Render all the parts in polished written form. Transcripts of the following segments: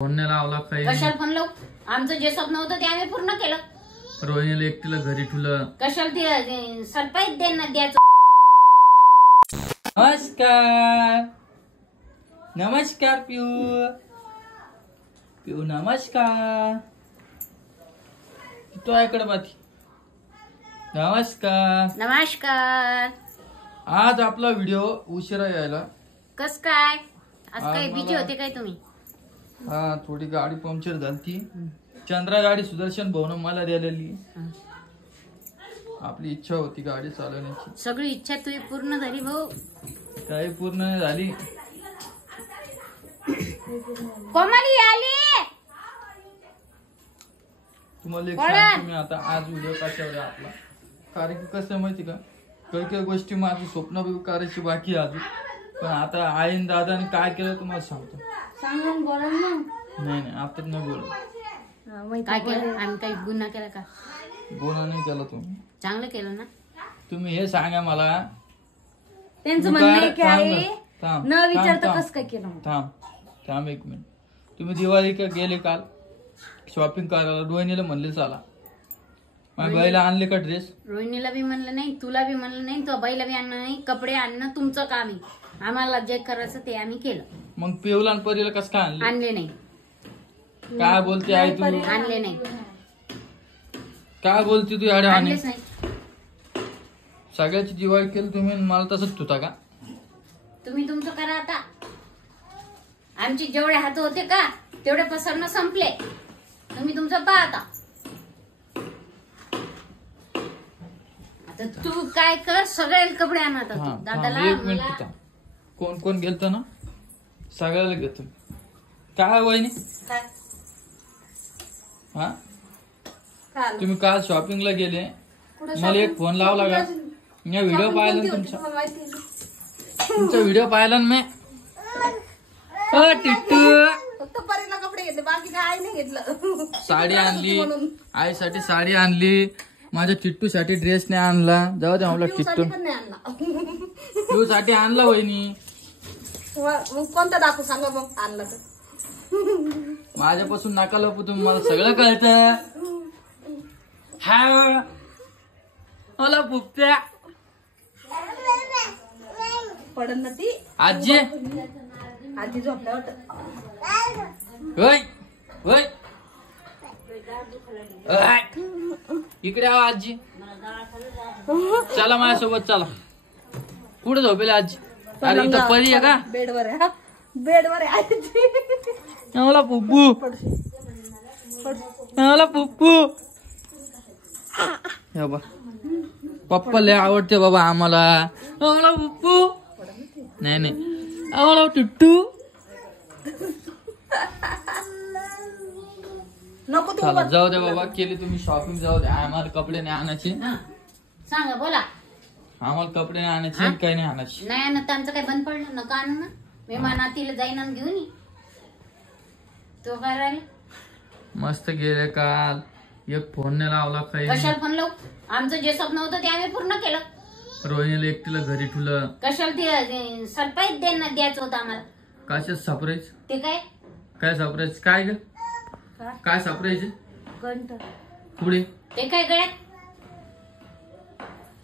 Phone नाही लावला काही कशाला फोन लावू? आमचं जे स्वप्न होतं ते आम्ही पूर्ण केलं. रोहिणीला एकटीला घरी ठेवलं. कशाला ते सरप्राईज द्यायचं. नमस्कार नमस्कार पिऊ पिऊ नमस्कार तो ऐकड बाती नमस्कार. नमस्कार. आज आपला व्हिडिओ उशिरा यायला. कस काय आज आज काही बिजी मला- होते काय तुम्ही? हा थोडी गाडी पंक्चर झाली. चंद्रा गाडी सुदर्शन भाऊन मला दिलेली. आपली इच्छा होती गाडी चालवण्याची. सगळी इच्छा तुझी पूर्ण झाली भाऊ. काही पूर्ण नाही झाली. कोमली आली. तुम्हाला एक बोला. सांगतो मी आता आज व्हिडिओ कशावर आहे आपला. कारण की कसं आहे माहिती का, काही काही गोष्टी माझी स्वप्न बी करायची बाकी आहे अजून. पण आता आईन दादाने काय केलं तुम्हाला सांगतो. सांगून बोला ना. नाही नाही आता नाही बोल. काय केलं? आम्ही काही गुन्हा केला का? बोला नाही केला तुम्ही. चांगलं केलं ना. तुम्ही हे सांगा मला. त्यांचं म्हणणं आहे की थांब आई ना, थांब, न थांब, विचारता थांब. कसं काय केलं. थांब थांब एक मिनिट. तुम्ही दिवाळी का गेले काल शॉपिंग करायला. रोहिणीला म्हणले चला. माझ्या बाईला आणले का ड्रेस. रोहिणीला बी म्हणलं नाही, तुला बी म्हणलं नाही, तो बाईला बी आणलं नाही. कपडे आणणं तुमचं काम आहे. आम्हाला जे करायचं ते आम्ही केलं. मग पिवला आणि परीला कसं काय आणले. आणले नाही. काय बोलते आई तू. आणले नाही. काय बोलते तू याड्या आणि आणलेच नाही. सगळ्याची दिवाळी केली तुम्ही आणि मला तसंच तुता का. तुम्ही तुमचं करा आता. आमचे जेवढे हात होते का तेवढे पसरणं संपले. तुम्ही तुमचं पहा आता. आता तू काय कर, सगळे कपडे आण आता हा, तू. दादाला थांब, एक मिनिट मला. तुता. कोण कोण गेलत ना सगळ्याला घेतो. काय वहिनी काय? हा तुम्ही काल शॉपिंगला गेले. मला एक फोन लावला का. मी व्हिडिओ पाहिला ना तुमचा व्हिडिओ पाहिला ना मी. टिट्टू फक्त परीला कपडे घेतले, बाकी काय आई नाही घेतलं. साडी आणली. आईसाठी साडी आणली. माझ्या टिट्टू साठी ड्रेस नाही आणला. जाऊ दे मला टिट्टू. पण नाही आणला. टिट्टू साठी आणला वहिनी. मग कोणता दाखवू सांगा मग आणला तर. माझ्यापासून नका लपू तुम्ही. मला सगळं कळतं. हा मला फुकत्या पडन ना ती आजी. आधी झोपल्यावर. होय होय ओय. इकडे आवा आजी. चला माझ्यासोबत चला. कुठे झोपेल आजी. अरे इथं परी आहे का. बेडवर आहे. हा, बेडवर आहे आजी. मला पुप्पू मला पुप्पू. हे बा पप्पा लय आवडते बाबा आम्हाला. आम्हाला पुप्पू नाही नाही आम्हाला टिट्टू. नको तू चला जाऊ दे बाबा. केली तुम्ही शॉपिंग. जाऊ दे. आम्हाला कपडे नाही आणायचे. हा. सांगा बोला. आम्हाला कपडे नाही आणायचे. काही नाही आणायचे. नाही ना, आमचं काय बंद पडलं. नका आणू ना. मी मानातीला जाईन आणि घेऊन ये. तो काय राहील. मस्त गेले काल. एक फोन नाही लावला काही. कशाला फोन लावू? आमचं जे स्वप्न होतं ते आम्ही पूर्ण केलं. रोहिणीला एकटीला घरी ठेवलं. कशाला ते सरप्राईज द्यायचं होतं आम्हाला. कशात सरप्राईज. ते काय काय सरप्राईज. काय ग काय सरप्राईज कंट पुढे. ते काय गळ्यात.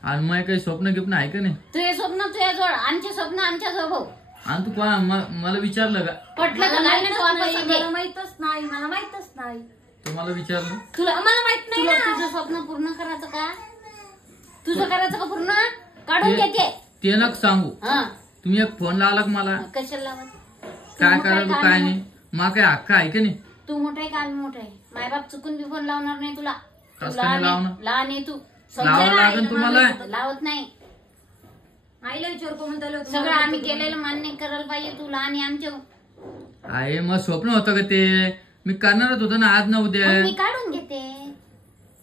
आणि मग काही स्वप्न गिप्न आहे का नाही. तुझे स्वप्न तुझ्याजवळ, आमचे स्वप्न आमच्याजवळ भाऊ. आणि तू कोणा मला विचारलं का. पटलं का नाही ना तो आपण इथे? मला माहितच नाही. मला माहितच नाही. तुम्हाला विचारलं. तुला मला माहित नाही ना. तुझं स्वप्न पूर्ण करायचं का. तुझं करायचं का पूर्ण. काढून घेते. ते नक सांगू. हा तुम्ही एक फोन लावला का मला. कशाला लावत. काय करायचं काय नाही. मग काय हक्क आहे का नाही. तू मोठा आहे का आम्ही मोठा आहे. मायबाप चुकून बी फोन लावणार नाही तुला. तू कसं काय लावणार? लहान आहे तू. लावावं लागेल तुम्हाला. लावत नाही. आईला विचार कोण सगळं आम्ही केलेलं मान्य करायला पाहिजे. तू लहान आहे आमच्या. आहे मग स्वप्न होतं का ते. मी करणारच होतो ना आज ना उद्या. मग मी काढून घेते.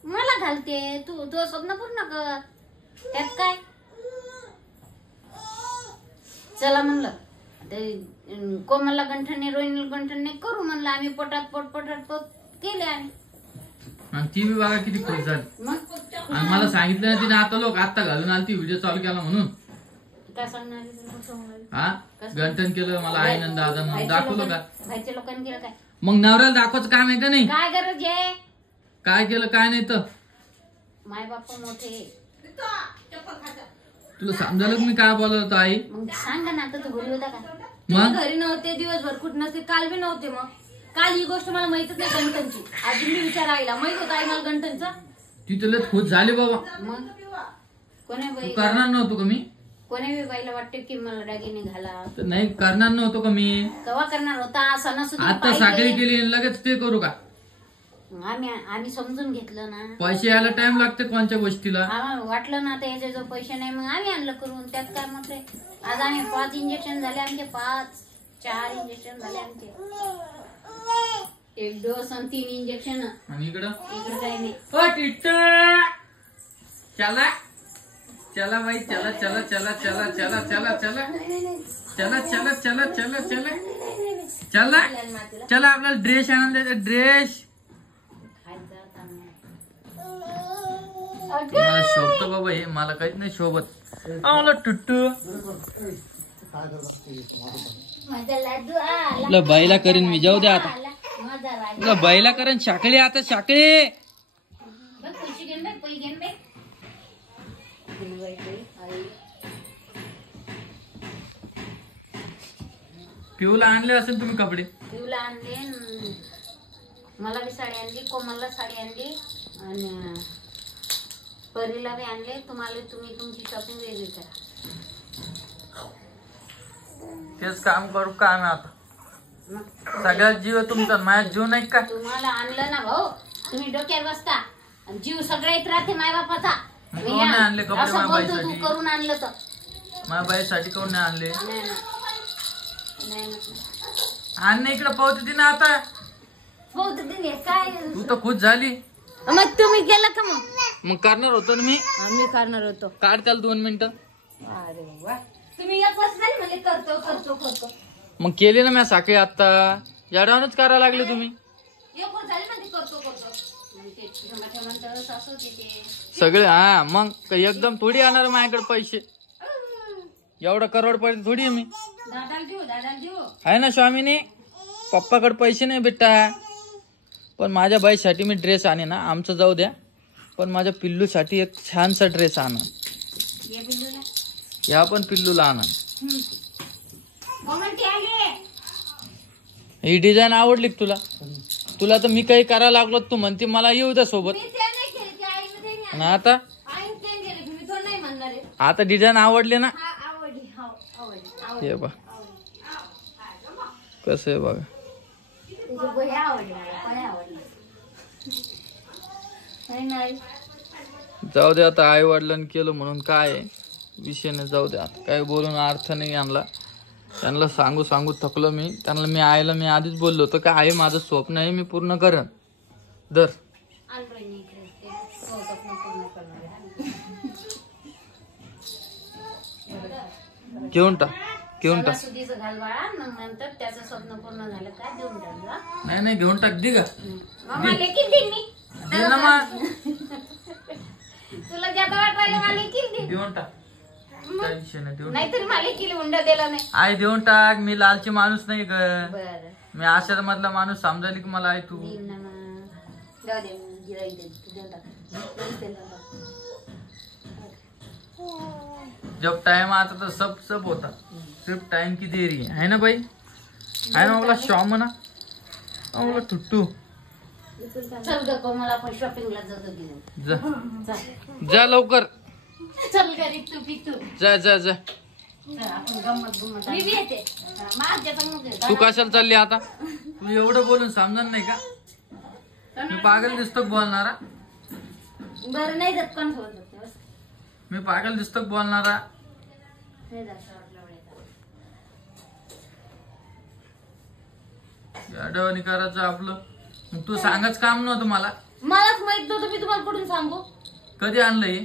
मला घालते. तू तो स्वप्न पूर्ण कर. त्यात काय. चला म्हणलं ते कोमलला गंठणे रोहिणीला गंठणे करू म्हणलं आम्ही. पोटात पोट केले आम्ही. आणि ती बी बघा किती खुश झाली. मग आणि मला सांगितलं ना तिने आता लोक आता घालून आली ती व्हिडिओ चालू केला म्हणून. काय सांगणार आहे तुला? हा गंठन केलं मला आईनंद दादांना दाखवलं का. बाहेरच्या लोकांनी केलं काय. मग नवऱ्याला दाखवायचं काम आहे का नाही? काय गरज आहे? काय केलं काय नाही तर माय बाप मोठे. तुला समजायला मी काय बोलत होतो आई? मग सांग ना, आता तू घरी होता का? मग घरी नव्हते, दिवसभर कुठं नसते, काल बी नव्हते. मग काल ही गोष्ट मला माहितच नाही गंठनची. अजून मी विचार आईला माहित होता आई मला गंठनचा. ती तुला खुश झाली बाबा. मग कोण्या तू बाई करणार नव्हतो का मी? कोण्या बाईला वाटते की मला दागिने घाला? तर नाही करणार नव्हतो का मी? कवा करणार होता? सणासुदी आता साखळी केली आणि लगेच ते करू का? आम्ही समजून घेतलं ना. पैसे यायला टाइम लागते कोणत्या गोष्टीला. आम्हाला वाटलं ना आता याचे जो पैसे नाही, मग आम्ही आणलं करून. त्यात काय म्हटलंय? आज आम्ही 5 इंजेक्शन झाले आमचे. 4 इंजेक्शन झाले आमचे. 1 डोस आणि 3 इंजेक्शन. आणि इकडं काही नाही. ओ टिट्टू चला चला बाई चला चला चला चला चला चला चला चला चला चला चला चला चला चला आपल्याला ड्रेस आणायला द्यायचा. ड्रेस मला शोभत बाबा हे, मला काहीच नाही शोभत. मला टुट्टू बाईला करीन मी. जाऊ दे आता. बाईला करेन साखळी. आता साखळी पिऊला आणले असेल तुम्ही कपडे? पिऊला आणले, मला बी साडी आणली, कोमलला साडी आणली आणि परीला बी आणले. तुम्ही तुमची शॉपिंग वेगळी करा. तेच काम करू का आम्ही आता? सगळ्यात जीव तुमचा, माझ्या जीव नाही का? तुम्हाला आणलं ना भाऊ, तुम्ही डोक्यात बसता आणि जीव सगळ्यात राहते माय बापाचा. मग कोण नाही आणले कपडे असं माझ्या बोलतो तू, बाईसाठी? करून आणलं तर. माझ्या बाईसाठी कोण नाही आणले? नाही ना. नाही ना. आण ना इकडे पावती दे ना आता. हो तर दिली काय? तू तर खुश झाली. मग तुम्ही केलं का? मग करणार होतो ना मी. आम्ही करणार होतो. काढ त्याला 2 मिनिटं. अरे वा, तुम्ही एक वर्ष झाली म्हणजे करतो करतो करतो. मग केली ना मी साखळी आता. जडावूनच करायला लागले तुम्ही. एक वर्ष झाली म्हणजे करतो करतो. असं ते सगळे. हा मग एकदम थोडी येणार माझ्याकडे पैसे. एवढं करोडपती थोडी आहे मी. दादाला देऊ. आहे ना स्वामीने. पप्पाकडे पैसे नाही बेटा. पण माझ्या बाईसाठी मी ड्रेस आणे ना. आमचं जाऊ द्या, पण माझ्या पिल्लूसाठी एक छानसा ड्रेस आणा. ये बिल्लूला. या पण पिल्लूला आणा. ही डिझाईन आवडली का तुला? तुला तर मी काही करायला लागलो, तू म्हणते मला येऊ द्या सोबत. आणि आता आता डिझाईन आवडली ना? हे बघ कसं आहे बघा. जाऊ दे आता. आई वडिलांनी केलं म्हणून काय विषय नाही. जाऊ दे आता. काही बोलून अर्थ नाही आणला. त्यांना सांगू सांगू थकलो मी. त्यांना मी आईला मी आधीच बोललो होतो का आई माझं स्वप्न आहे, मी पूर्ण करेन. दर घेऊन टाक. घेऊन टाक. घाल बाळा, मग नंतर त्याचं स्वप्न पूर्ण झालं का देऊन टाक. नाही नाही घेऊन टाक. दे का? लेखील देईन मी. दे ना मग. तुला जादा वाटायला मला लेखील दे. देऊन टाक. काही विषय नाही. देऊन टाक. नाहीतरी मला लेखील हुंडा दिला नाही. आई देऊन टाक. मी लालची माणूस नाही ग. बरं मी आशा मधला माणूस समजायला की मला आई तू. देईन ना मग. जाऊ दे मग. गिऱ्हाईक दे. तू देऊन टाक. जब टाइम आता तो सब होता. सिर्फ टाइम की देरी है ना बाई? है ना मला शॉम ना. मला टुट्टू चल ग कोमल, आपण शॉपिंगला जातो घेऊन. जा जा लवकर. चल घरी तू पितू. जा जा जा. आपण गंमत गंमत. मी बी येते. माझ्या चांगलं. तू कशाला चालली आता? तू एवढं बोलून समजणार नाही का? मी पागल दिसतो बोलणारा? बरं नाही जात. कोण सोबत मी पागल दिसतो बोलणारा? नाही जात. वाटलं याडवणी करायचं आपलं. मग तू सांगाच काम नव्हतं मला. मलाच माहित नव्हतं. मी तुम्हाला कुठून सांगू? कधी आणलं हे?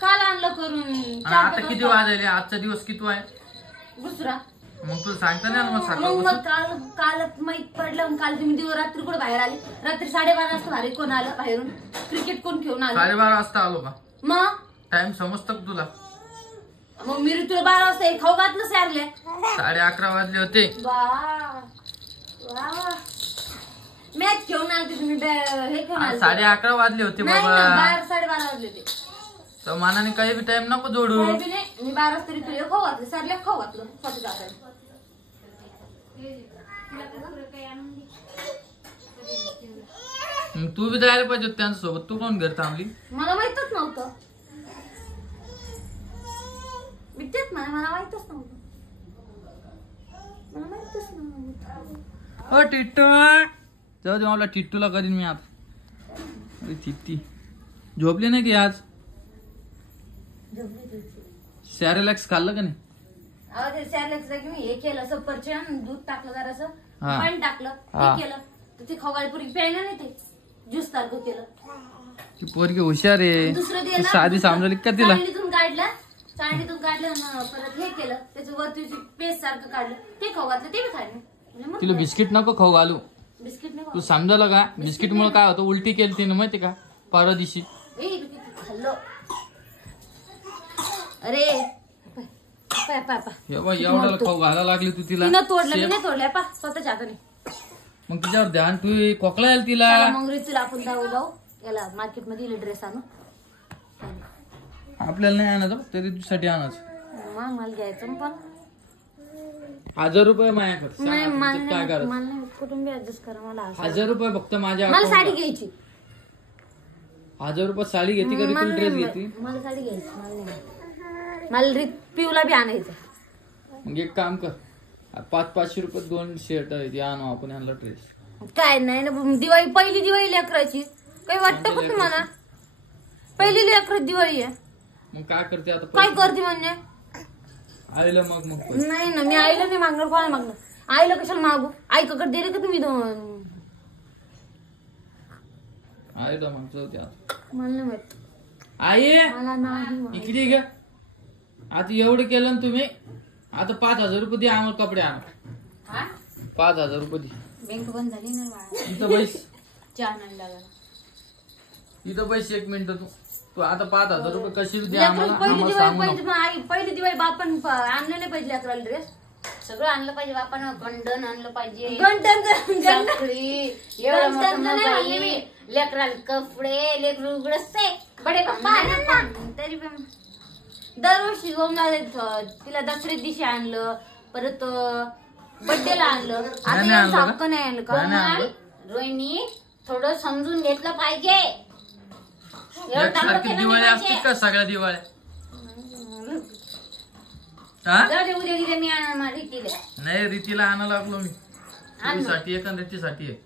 काल आणलं करून. आणि आता किती वाजले? आजचा दिवस किती आहे? दुसरा. मग तुला सांगता नाही आलं मग मग सकाळ? काल माहित पडलं. काल तुम्ही दिवस रात्री कुठे बाहेर आले? रात्री 12:30 वाजता बाहेर कोण आलं बाहेरून? क्रिकेट कोण खेळून आलं? 12:30 वाजता आलो का? मग टाइम समजतो का तुला? मग मी तुला 12 वाजता एक खाऊ घातलं सारले. 11:30 वाजले होते. वा वा. मी हे घेऊन आले. 11:30 वाजले होते नाही बाबा. ना, 12-12:30 वाजले होते. तर मानाने काही बी टाइम नको जोडू. काही बी नाही, मी 12 वाजता रिपेअर खाऊ घातलं, सरल्या खाऊ घातलं स्वतः जाताना. मग तू बी जायला पाहिजे होती त्यांच्यासोबत. तू कोण घर थांबली? मला माहितच नव्हतं. मी तेच मला माहितच नव्हतं. मला माहितच नव्हतं. ओ टिट्टू, जाऊ दे मला टिट्टूला करीन मी आता. अरे टिट्टी झोपली नाही की आज? सॅरेलॅक्स खाल्लं का नाही? अहो ते सॅरलॅक्स जागी मी हे केलं, सफरचंद दूध टाकलं जरासं, हा. पाणी टाकलं, हा. हे केलं तर ते खवगाळीपुरी प्यायला नाही, ते ज्यूस सारखं केलं. ती पोरगी हुशार आहे. दुसरं ती दिलं, साधी समजली का तिला? चाळणीतून काढलं ना, परत हे केलं, त्याचं वरती पेस्ट सारखं काढलं, ते खाऊ घातलं, ते बी खाल्लं. म्हणजे मग तिला बिस्किट नको खाऊ घालू. बिस्किट नाही तू समजायला का? बिस्किट मुळे काय होतं, उलटी केली तिने माहिती का परवा दिवशी. खाल्लं. अरे एवढ्याला खाऊ घालायला लागली तू तिला. तिनं तोडलं, मी नाही तोडलं पा स्वतःच्या हाताने. मग तिच्यावर ध्यान तू खोकला येईल तिला. मग रिचीला आपण जाऊ याला मार्केटमध्ये ड्रेस आणू. आपल्याला नाही आणायचं, तरी तुझ्यासाठी आणायचं. मग मला घ्यायचं पण 1000 रुपये माझ्याकडे. नाही, सांग आता काय करायचं. मला नाही, कुठून बी ऍडजस्ट करा मला. 1000 रुपये फक्त माझ्या मला account साडी ला. घ्यायची. 1000 रुपये साडी घेते कधी तुला ड्रेस घेते. मला साडी घ्यायची. मला पिऊला बी आणायचं. मग एक काम कर, 500-500 रुपये 2 शर्ट आहे ती आणू आपण ह्याला ड्रेस. काय नाही ना, दिवाळी पहिली दिवाळी लेकराची. काही वाटतं का तुम्हाला? पहिली लेकराची दिवाळी आहे. मग काय करते आता? काय करते म्हणजे? आईला मग नाही ना, मी आईला नाही मागणार. कोणाला मागणार? आईला कशाला मागू? आईकडे दिले का तुम्ही आईला मागचं होते आता. मला नाही माहित. आई मला नाही माहित. इकडे घ्या. आता एवढं केलं ना तुम्ही, आता 5000 रुपये दे आम्हाला कपडे आणा. 5000 रुपये दे. बँक बंद झाली ना बाळा. इथं बैस, चहा नाही लागला. इथं बैस 1 मिनिट. तू आता 5000 रुपये कशी दे लेकराची आम्हाला, पहिली आम्हाला दिवाळी सांगू नको. पहिली दिवाळी बापान आणलं नाही पाहिजे लेकराला ड्रेस. सगळं आणलं पाहिजे बापानं. गंडन आणलं पाहिजे, गंटन साखळी, एवढं मोठं मोबाईल, लेकराला कपडे, लेकरू उघडते बडे पप्पा. तरी पण दरवर्षी तिला दसऱ्या दिवशी आणलं, परत बड्डेला आणलं. आता नाही यांचं आणलं हक्क नाही आणलं का? नाही आणलं. रोहिणी थोडं समजून घेतलं पाहिजे. एवढं एकसारखी टाकलं दिवाळी नाही असते पाहिजे. का सगळ्या दिवाळ्या? हा? जाऊ दे, उद्या उद्या मी आणणार रीतीला. नाही, रीतीला आणा लागलो मी. साठी एक आणि रीतीसाठी एक.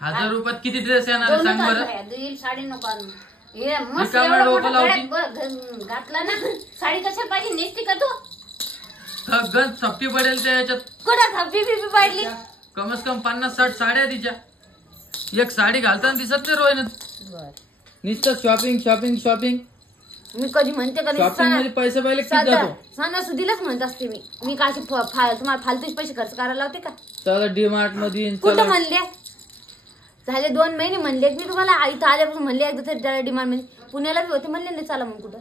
1000 रुपयात किती ड्रेस येणार आहे सांग बरं? दुईल साडी नको आणू. हे मस्त रिकामा एवढं डोकं मोठं लावती. गळ्यात घातला ना, साडी कशाला पाहिजे? नेसती का तू? गंज सप्पी पडेल त्या याच्यात. कुठं थप्पी बिपी पाडली? कमस कम 50-60 साड्या तिच्या. एक साडी घालताना दिसत नाही रोहिणीत. नुसतं शॉपिंग शॉपिंग शॉपिंग मी कधी म्हणते कधी शॉपिंग मध्ये पैसे पहिले किती जातो. सणासुदीलाच म्हणत असते मी काय तुम्हाला फालतूच पैसे खर्च करायला लावते का? चला डीमार्ट मध्ये कुठं म्हणले? झाले 2 महिने म्हणले मी तुम्हाला. इथं आल्यापासून म्हणले एकदा तरी डिमांड मध्ये. पुण्याला बी होते म्हणले नाही, चला मग कुठं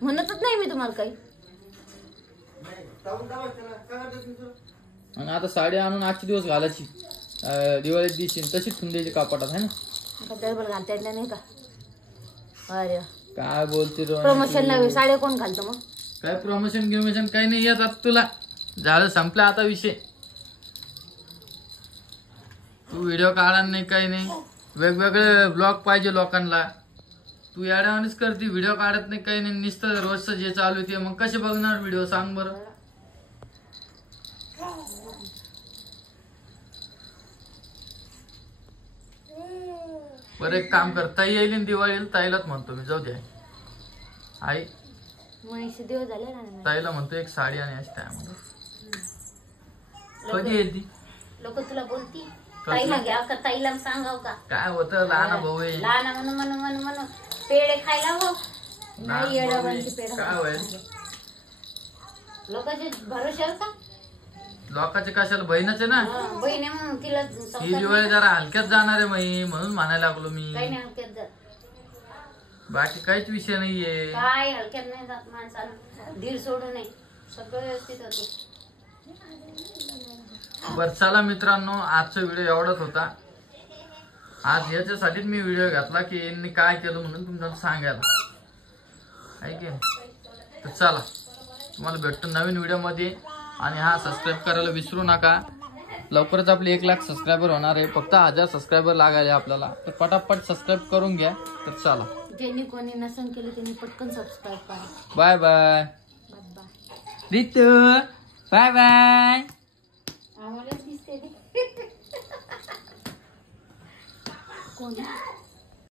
म्हणतच नाही मी तुम्हाला काही. आणि आता साडी आणून आजचे दिवस घालायची, दिवाळीत दिवशी तशीच ठेवून द्यायची कापडात आहे ना. आता डबल घालता येत नाही का? अरे काय बोलते प्रमोशनला साड्या कोण घालतं मग? काय प्रमोशन गिमोशन काही नाही येत आता तुला. झालं, संपला आता विषय. तू व्हिडिओ काढा नाही, काही नाही. वेगवेगळे ब्लॉग पाहिजे लोकांना. तू याड्यावानीच करते, व्हिडिओ काढत नाही, काही नाही. नुसतं रोजचं जे चालू ते मग कसे बघणार व्हिडिओ सांग बरं? बरं एक काम कर, ताई येईल ना दिवाळीला, ताईलाच म्हणतो मी. जाऊ दे आई, मग दिवस झाले ना. ताईला म्हणतो एक साडी आणि अशी टायम. कधी येईल ती? लोक तुला बोलती ताईला घ्याव का, ताईला सांगाव का? काय होतं, लहान भाऊ आहे. लहान म्हणून म्हणून म्हणून म्हणून पेढे खायला हो. नाही येडावांची पेढा. काय होईल? लोकांचे भरोशावर का? लोकांचे कशाला, बहीणच आहे ना. बहीण आहे म्हणून तिला ही संसार दिवाळी जरा हलक्यात जाणार आहे मग, म्हणून म्हणायला लागलो मी. काही नाही हलक्यात जात. बाकी काहीच विषय नाहीये. काय हलक्यात नाही जात माणसाला. धीर सोडू नये, सगळं व्यवस्थित होते. बरं चला मित्रांनो, आजचा व्हिडिओ एवढाच होता. आज याच्यासाठीच मी व्हिडिओ घातला की यांनी काय केलं म्हणून तुमच्या सांगायला आहे की. तर चला तुम्हाला भेटतो नवीन व्हिडिओ मध्ये. आणि हा सबस्क्राईब करायला विसरू नका. लवकरच आपले 1 लाख सबस्क्रायबर होणार आहे. फक्त 1000 सबस्क्रायबर लागायला आपल्याला. तर पटापट सबस्क्राईब करून घ्या. तर चला ज्यांनी कोणी नसन केलं त्यांनी पटकन सबस्क्राईब करा. Bye bye. Bye bye. Ritu bye bye. आम्हाला दिसते कोण